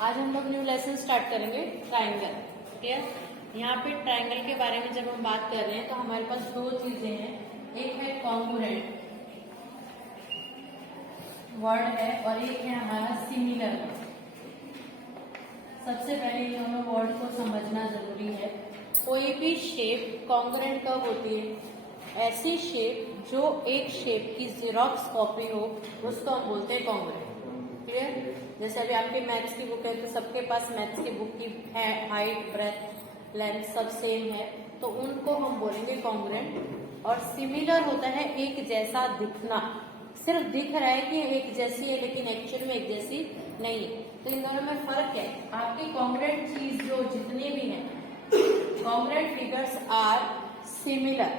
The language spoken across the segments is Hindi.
आज हम लोग न्यू लेसन स्टार्ट करेंगे ट्राइंगल। क्लियर? यहाँ पे ट्राइंगल के बारे में जब हम बात कर रहे हैं तो हमारे पास दो चीजें हैं, एक है कॉन्ग्रुएंट वर्ड है और एक है हमारा सिमिलर। सबसे पहले इन दोनों वर्ड को समझना जरूरी है। कोई भी शेप कॉन्ग्रुएंट कब होती है? ऐसी शेप जो एक शेप की जेरॉक्स कॉपी हो उसको हम बोलते हैं कॉन्ग्रुएंट। क्लियर? जैसे अभी आपके मैथ्स की बुक है तो सबके पास मैथ्स की बुक की है हाइट ब्रेथ लेंथ सब सेम है तो उनको हम बोलेंगे कॉन्ग्रुएंट। और सिमिलर होता है एक जैसा दिखना, सिर्फ दिख रहा है कि एक जैसी है लेकिन एक्चुअल में एक जैसी नहीं है। तो इन दोनों में फर्क है। आपकी कॉन्ग्रुएंट चीज जो जितने भी हैं, congruent figures are similar,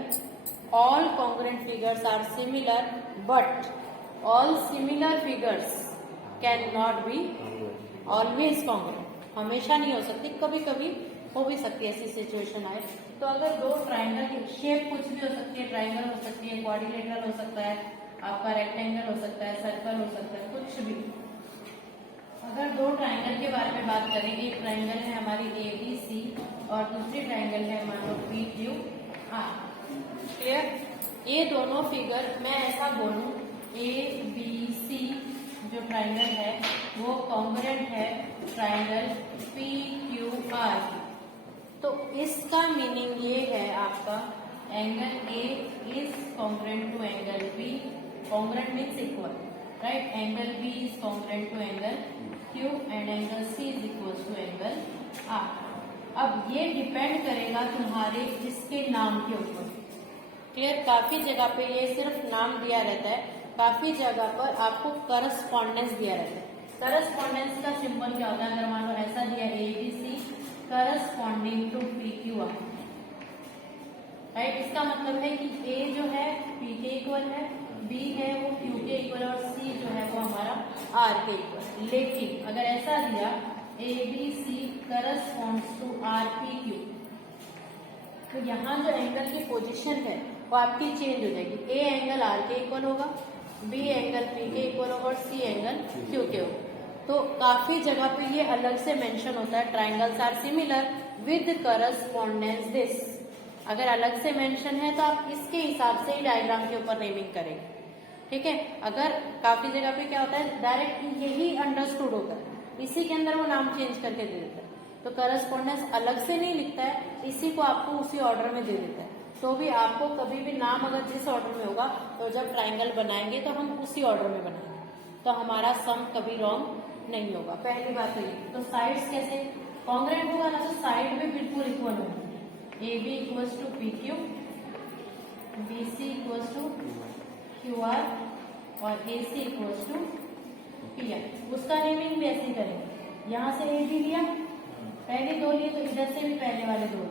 all congruent figures are similar, but all similar figures can not be always congruent. हमेशा नहीं हो सकती, कभी कभी हो भी सकती है, ऐसी सिचुएशन आए तो। अगर दो ट्राइंगल की शेप कुछ भी हो सकती है, ट्राइंगल हो सकती है, क्वाड्रिलेटरल हो सकता है, आपका रेक्टेंगल हो सकता है, सर्कल हो सकता है, कुछ भी। अगर दो ट्राइंगल के बारे में बात करें, एक ट्राइंगल है हमारी ABC और दूसरी ट्राइंगल है मान लो PQR। क्लियर? ये दोनों फिगर मैं ऐसा बोलूं ABC जो ट्राइंगल है वो कॉन्ग्रुएंट है ट्राइंगल PQR। तो इसका मीनिंग ये है आपका angle A is congruent to angle B। Congruent means equal, right? Angle B is congruent to angle Q and angle C is equal to angle R। अब ये डिपेंड करेगा तुम्हारे इसके नाम के ऊपर। क्लियर? काफी जगह पे ये सिर्फ नाम दिया रहता है, काफी जगह पर आपको करस्पॉन्डेंस दिया रहता है। करस्पॉन्डेंस का सिंबल क्या होता है? अगर मान लो ऐसा दिया ABC corresponding to PQR, right? इसका मतलब है कि A जो है P के इक्वल है, B है वो Q के इक्वल और C जो है वो हमारा R के इक्वल। लेकिन अगर ऐसा दिया ABC करस्पॉन्ड्स टू RPQ तो यहाँ जो एंगल की पोजीशन है वो आपकी चेंज हो जाएगी। A एंगल R के इक्वल होगा, B एंगल P के इक्वल होगा और C एंगल Q के होगा। तो काफी जगह पे ये अलग से मेंशन होता है, triangles are similar with correspondence this. अगर अलग से मेंशन है तो आप इसके हिसाब से ही डायग्राम के ऊपर नेमिंग करेंगे, ठीक है? अगर काफी जगह पे क्या होता है डायरेक्ट यही अंडरस्टूड होता है, इसी के अंदर वो नाम चेंज करके दे देता है। तो करस्पॉन्डेंस अलग से नहीं लिखता है, इसी को आपको उसी ऑर्डर में दे देता है। तो भी आपको कभी भी नाम अगर जिस ऑर्डर में होगा तो जब ट्राइंगल बनाएंगे तो हम उसी ऑर्डर में बनाएंगे, तो हमारा सम कभी रॉन्ग नहीं होगा। पहली बात तो ये। तो साइड्स कैसे कॉन्ग्रुएंट होगा ना, तो साइड भी बिल्कुल इक्वल होगी। AB equals to PQ, BC equals to QR और AC इक्वल्स टू PR। उसका नेमिंग भी ऐसे करेंगे। यहाँ से AB लिया, पहले दो लिए तो इधर से भी पहले वाले दो,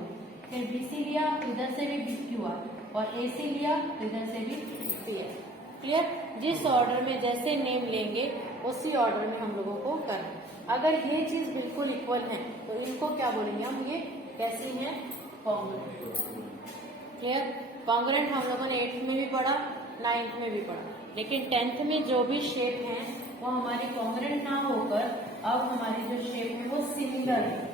फिर BC लिया इधर से भी QR और AC लिया इधर से भी PR। क्लियर? जिस ऑर्डर में जैसे नेम लेंगे उसी ऑर्डर में हम लोगों को करना। अगर ये चीज बिल्कुल इक्वल है तो इनको क्या बोलेंगे हम? ये कैसी हैं? कॉन्ग्रुएंट। क्लियर? कॉन्ग्रुएंट हम लोगों ने 8th में भी पढ़ा, 9th में भी पढ़ा, लेकिन 10th में जो भी शेप है वो हमारी कॉन्ग्रुएंट ना होकर अब हमारी जो शेप है वो सिमिलर है।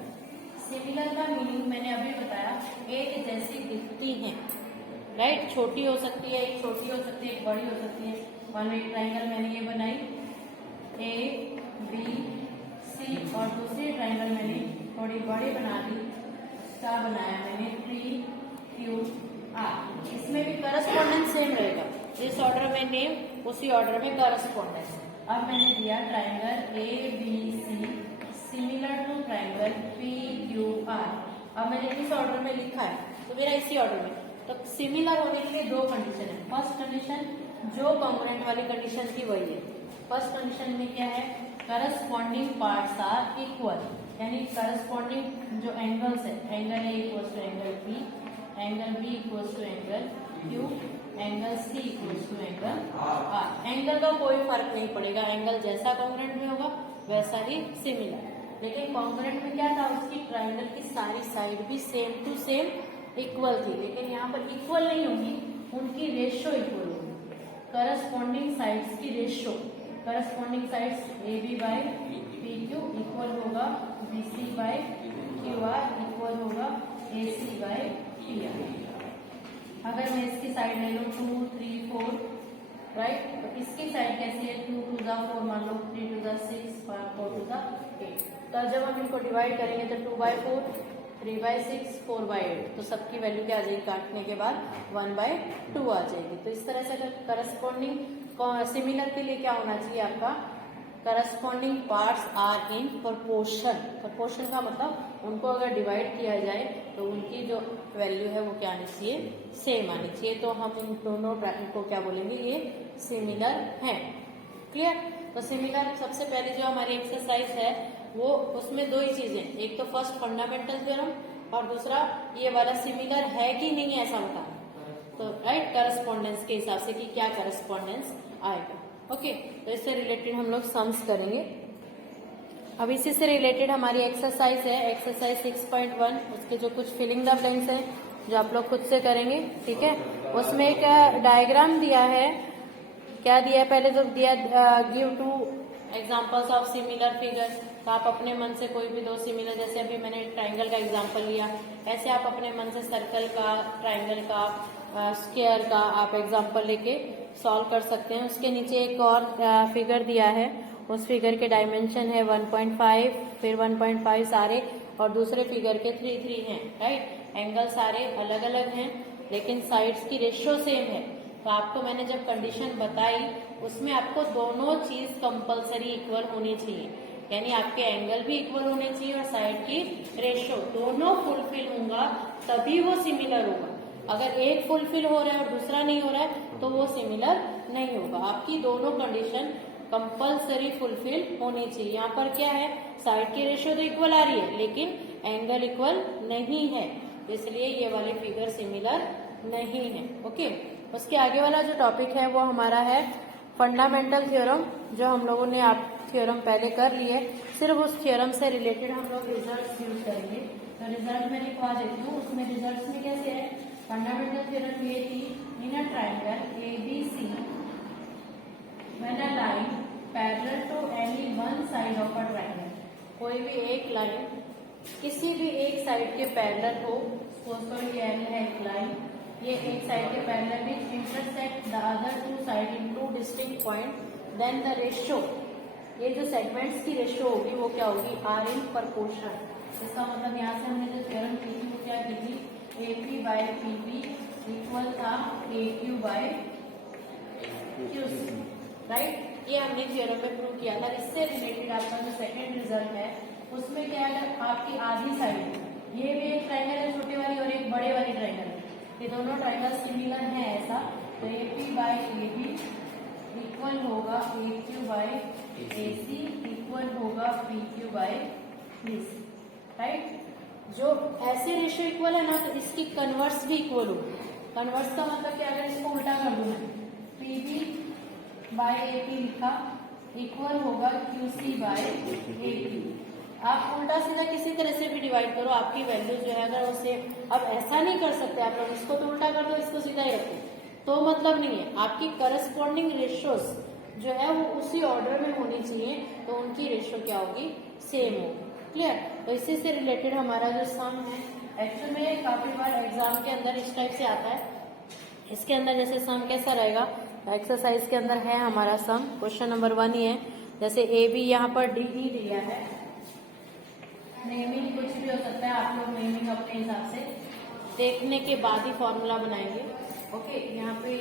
सिमिलर का मीनिंग मैंने अभी बताया, एक जैसी दिखती हैं, राइट? छोटी हो सकती है, एक छोटी हो सकती है, एक बड़ी हो सकती है। मान लो एक ट्राइंगल मैंने ये बनाई ABC और दूसरी ट्राइंगल मैंने थोड़ी बड़ी बना दी, क्या बनाया मैंने? PQR। इसमें भी करस्पॉन्डेंस सेम रहेगा, जिस ऑर्डर में नेम उसी ऑर्डर में करस्पॉन्डेंस। अब मैंने दिया triangle ABC similar to triangle PQR। अब मैंने इस ऑर्डर में लिखा है तो मेरा इसी ऑर्डर में। तो सिमिलर होने के लिए दो कंडीशन है। फर्स्ट कंडीशन जो कॉन्ग्रुएंट वाली कंडीशन थी वही है। फर्स्ट कंडीशन में क्या है? करस्पॉन्डिंग पार्ट्स आर इक्वल, यानी करस्पॉन्डिंग जो एंगल्स है, angle A equals to angle B, angle B equals to angle Q, angle C equals to angle R। Angle का कोई फर्क नहीं पड़ेगा, एंगल जैसा कॉन्ग्रुएंट में होगा वैसा ही सिमिलर। लेकिन कॉन्ग्रुएंट में क्या था? उसकी ट्राइंगल की सारी साइड भी सेम टू सेम इक्वल थी, लेकिन यहाँ पर इक्वल नहीं होगी, उनकी रेशियो इक्वल होगी। करस्पॉन्डिंग साइड्स की ratio, corresponding sides AB by PQ equal होगा BC बाय QR इक्वल होगा AC बाय PR। अगर मैं इसकी साइड ले लूँ 2, 3, 4, राइट, तो इसकी साइड कैसी है 2 to the 4 मान लो, 3 to the 6, 4 to the 8। तो जब हम इनको डिवाइड करेंगे तो 2/4, 3/6, 4/8, तो सबकी वैल्यू क्या आ जाएगी काटने के बाद 1/2 आ जाएगी। तो इस तरह से अगर करस्पॉन्डिंग सिमिलर के लिए क्या होना चाहिए आपका, corresponding parts are in proportion. Proportion का मतलब उनको अगर डिवाइड किया जाए तो उनकी जो वैल्यू है वो क्या आनी चाहिए, सेम आनी चाहिए। तो हम इन दोनों को क्या बोलेंगे, ये सिमिलर हैं। क्लियर। तो सिमिलर सबसे पहले जो हमारी एक्सरसाइज है वो, उसमें दो ही चीजें, एक तो फर्स्ट फंडामेंटल थ्योरम और दूसरा ये वाला सिमिलर है कि नहीं है ऐसा बताना। तो राइट, करस्पॉन्डेंस के हिसाब से कि क्या करस्पॉन्डेंस आएगा। ओके, तो इससे रिलेटेड हम लोग सम्स करेंगे। अब इसी से रिलेटेड हमारी एक्सरसाइज है, एक्सरसाइज 6.1, उसके जो कुछ फिलिंग द ब्लैंक्स है जो आप लोग खुद से करेंगे, ठीक है। उसमें एक डायग्राम दिया है, क्या दिया है, पहले तो दिया give 2 examples of similar figure. तो आप अपने मन से कोई भी 2 सिमिलर, जैसे अभी मैंने ट्राइंगल का एग्जांपल लिया, ऐसे आप अपने मन से सर्कल का, ट्राइंगल का, स्क्वायर का आप एग्जांपल लेके सॉल्व कर सकते हैं। उसके नीचे एक और फिगर दिया है, उस फिगर के डायमेंशन है 1.5, फिर 1.5 सारे, और दूसरे फिगर के 3 हैं, राइट। एंगल सारे अलग अलग हैं लेकिन साइड्स की रेशियो सेम है। तो आपको मैंने जब कंडीशन बताई उसमें आपको दोनों चीज कंपलसरी इक्वल होनी चाहिए, यानी आपके एंगल भी इक्वल होने चाहिए और साइड की रेशियो दोनों फुलफिल होगा तभी वो सिमिलर होगा। अगर एक फुलफिल हो रहा है और दूसरा नहीं हो रहा है तो वो सिमिलर नहीं होगा। आपकी दोनों कंडीशन कंपलसरी फुलफिल होनी चाहिए। यहाँ पर क्या है, साइड की रेशियो तो इक्वल आ रही है लेकिन एंगल इक्वल नहीं है, इसलिए ये वाली फिगर सिमिलर नहीं है। ओके, उसके आगे वाला जो टॉपिक है वो हमारा है फंडामेंटल थ्योरम, जो हम लोगों ने आप थ्योरम पहले कर लिए, सिर्फ उस थ्योरम से रिलेटेड हम लोग रिजल्ट यूज करेंगे। तो रिजल्ट मैं लिखवा देती हूँ, उसमें रिजल्ट में कैसे है, फंडामेंटल थ्योरम ये थी, in a triangle ABC when a line parallel to any one side of a triangle, कोई भी एक लाइन किसी भी एक साइड के पैरेलल हो, सपोज ये है एक लाइन, ये एक साइड के parallel which intersect the other 2 side in 2 distinct point, then the ratio, ये जो सेगमेंट्स की रेशियो होगी वो क्या होगी, आर इन प्रोपोर्शन। इसका मतलब यहाँ से हमने जो थ्योरम की थी वो क्या की थी, AP बाय PB इक्वल था AQ बाय QC, राइट। ये हमने थ्योरम में प्रूव किया था। इससे रिलेटेड आपका जो सेकंड रिजल्ट है उसमें क्या है, आपकी आधी साइड, ये भी एक ट्राइंगल है छोटी वाली और एक बड़े वाली ट्राइंगल है, ये दोनों ट्राइंगल सिमिलर हैं ऐसा, तो AP बाय AB इक्वल होगा AQ बाय AC इक्वल होगा PQ बाय PC, राइट। जो ऐसे रेशियो इक्वल है ना तो इसकी कन्वर्स भी इक्वल होगी। कन्वर्स का मतलब क्या, अगर इसको उल्टा कर दूं मैं, PB बाय AP लिखा इक्वल होगा QC बाय AP। आप उल्टा सीधा किसी तरह से भी डिवाइड करो, आपकी वैल्यू जो है अगर उसे, अब ऐसा नहीं कर सकते आप लोग, इसको तो उल्टा कर दो, इसको सीधा ही रखो तो मतलब नहीं है। आपकी करस्पॉन्डिंग रेशियोस जो है वो उसी ऑर्डर में होनी चाहिए, तो उनकी रेशियो क्या होगी, सेम होगी। क्लियर। तो इसी से रिलेटेड हमारा जो सम है, एक्चुअल में काफी बार एग्जाम के अंदर इस टाइप से आता है। इसके अंदर जैसे सम कैसा रहेगा, एक्सरसाइज के अंदर है हमारा सम, क्वेश्चन नंबर 1 ही है, जैसे AB यहाँ पर DE दिया है, नेमिंग कुछ भी हो सकता है, आप लोग नेमिंग अपने हिसाब से देखने के बाद ही फॉर्मूला बनाएंगे। ओके, यहाँ पे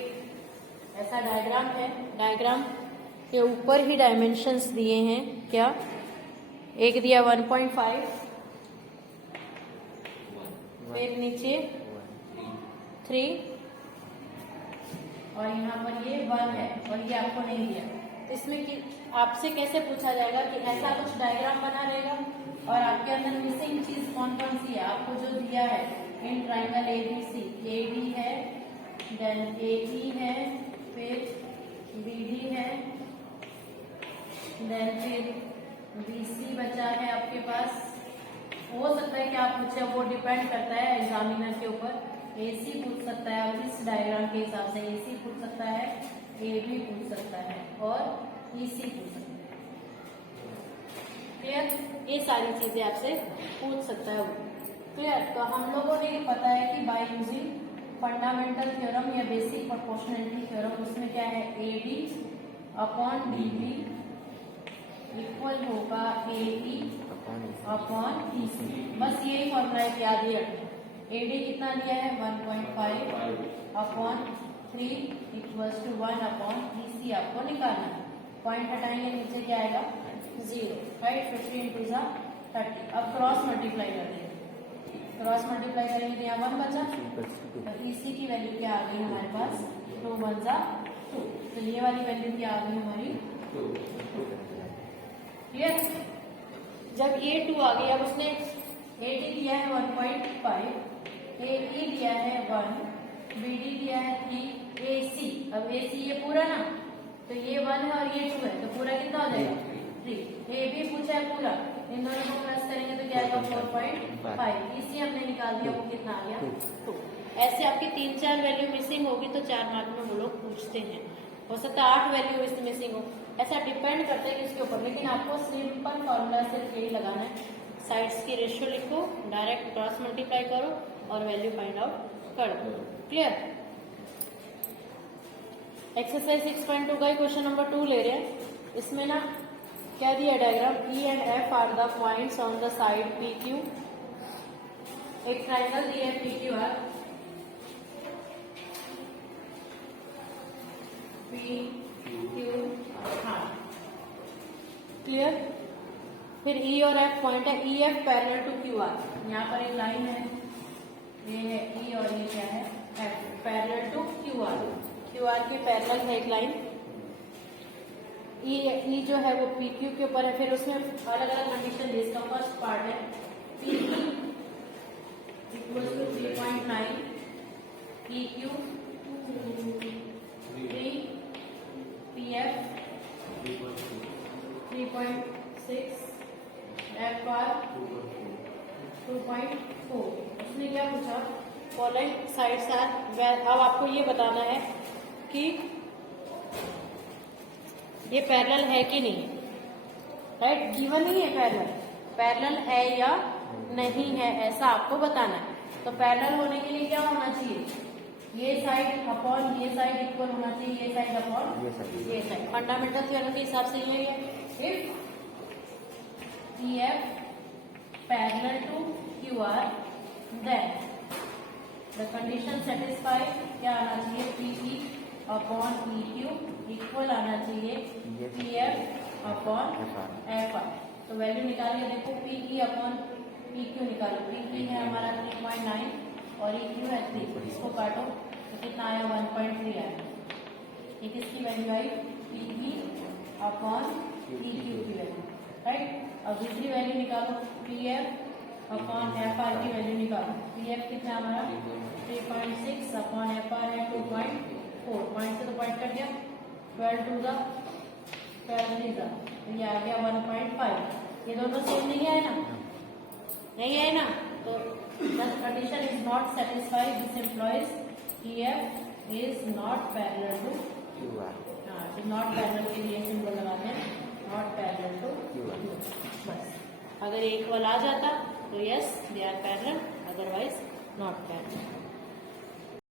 ऐसा डायग्राम है, डायग्राम के ऊपर ही डायमेंशंस दिए हैं, क्या एक दिया 1.5, फिर नीचे 3 और यहाँ पर ये 1 है और ये आपको नहीं दिया। तो इसमें कि आपसे कैसे पूछा जाएगा कि ऐसा कुछ डायग्राम बना रहेगा और आपके अंदर मिसिंग चीज कौन कौन सी है, आपको जो दिया है इन ट्राइंगल ABC, AB है, देन AE है, फिर BD है, देन फिर BC बचा है आपके पास। हो सकता है कि आप पूछे, वो डिपेंड करता है एग्जामिनर के ऊपर। AC पूछ सकता है, और इस डायग्राम के हिसाब से AC पूछ सकता है, AB पूछ सकता है और EC पूछ सकता है। क्लियर। ये सारी चीजें आपसे पूछ सकता है वो। क्लियर? तो हम लोगों ने पता है कि बाय यूजिंग फंडामेंटल थ्योरम या बेसिक प्रोपोर्शनैलिटी थ्योरम, उसमें क्या है, AB अपॉन BB इक्वल होगा AE अपॉन EC। बस यही फॉर्मूला है, याद ही रखना। AD कितना दिया है 1.5 upon 3 equals to 1 upon EC आपको निकालना है। पॉइंट हटाएंगे, नीचे क्या आएगा 0, राइट। 50 इंटू 30। अब क्रॉस मल्टीप्लाई कर देंगे, क्रॉस मल्टीप्लाई करेंगे तो यहाँ 1 बचा, तो EC की वैल्यू क्या आ गई हमारे पास 2 1 जा 2, तो ये वाली वैल्यू क्या आ गई हमारी 2। क्लियर? जब ये 2 आ गई, अब उसने AD दिया है 1.5, AE दिया है 1, BD दिया है 3, AC, अब AC ये पूरा ना, तो ये 1 है और ये 2 है, तो पूरा कितना हो जाएगा 3। AB पूछा है पूरा, इन दोनों को प्लस करेंगे तो क्या आएगा 4.5। EC हमने निकाल दिया, वो कितना आ गया 2। ऐसे आपकी 3-4 वैल्यू मिसिंग होगी तो 4 मार्क में वो लोग पूछते हैं। हो सकता है 8 वैल्यू मिसिंग हो, ऐसा डिपेंड करता है किसके ऊपर, लेकिन आपको सिंपल फॉर्मूला सिर्फ यही लगाना है, साइड्स की रेशियो लिखो, डायरेक्ट क्रॉस मल्टीप्लाई करो और वैल्यू फाइंड आउट कर दो। क्लियर? एक्सरसाइज 6.2 का ही क्वेश्चन नंबर 2 ले रहे हैं। इसमें ना क्या दिया diagram, E and F are the points on the side PQ। एक ट्राइंगल दिया है PQR, PQR। क्लियर? फिर E और F पॉइंट है, EF पैरेलल टू QR। यहाँ पर एक लाइन है, ये है E और ये क्या है F, parallel to QR। QR के पैरेलल है एक लाइन। E जो है वो PQ के ऊपर है, फिर उसमें अलग अलग कंडीशन दी। इसका फर्स्ट पार्ट है PE equal to 3.9, PQ 3, PF 3.6, FR 2.4। उसने क्या पूछा, फॉलोइंग साइड्स आर। अब आपको ये बताना है कि ये पैरेलल है कि नहीं, राइट। गिवन ही है पैरेलल, पैरेलल है या नहीं है, ऐसा आपको बताना है। तो पैरेलल होने के लिए क्या होना चाहिए, ये साइड अपॉन ये साइड इक्वल होना चाहिए, ये साइड अपॉन ये साइड। फंडामेंटल थ्योरम के हिसाब से ये है, if EF parallel to QR then the condition satisfied क्या आना चाहिए, PE अपॉन EQ इक्वल आना चाहिए PF अपॉन FR। तो वैल्यू निकालिए, देखो PE अपॉन PQ निकालो। PE है हमारा 3.9 और EQ है 3, इसको काटो तो कितना आया 1.3 आया। ये किसकी वैल्यू आई, PE अपॉन EQ की वैल्यू, राइट। अब दूसरी वैल्यू निकालो, PF अपॉन FR की वैल्यू निकालो। PF कितना हमारा 3.6 अपॉन FR है 2.4, पॉइंट से तो पॉइंट कट गया, 12 2 जा 12 3 जा, तो ये आ गया 1.5। ये दोनों सेम नहीं है ना, नहीं है ना, तो the condition is not satisfied, this implies EF is not parallel to QR। तो नॉट पैरेलल के लिए सिंबल लगाते हैं, नॉट पैरेलल टू QR। बस अगर इक्वल आ जाता तो yes they are parallel, otherwise not parallel.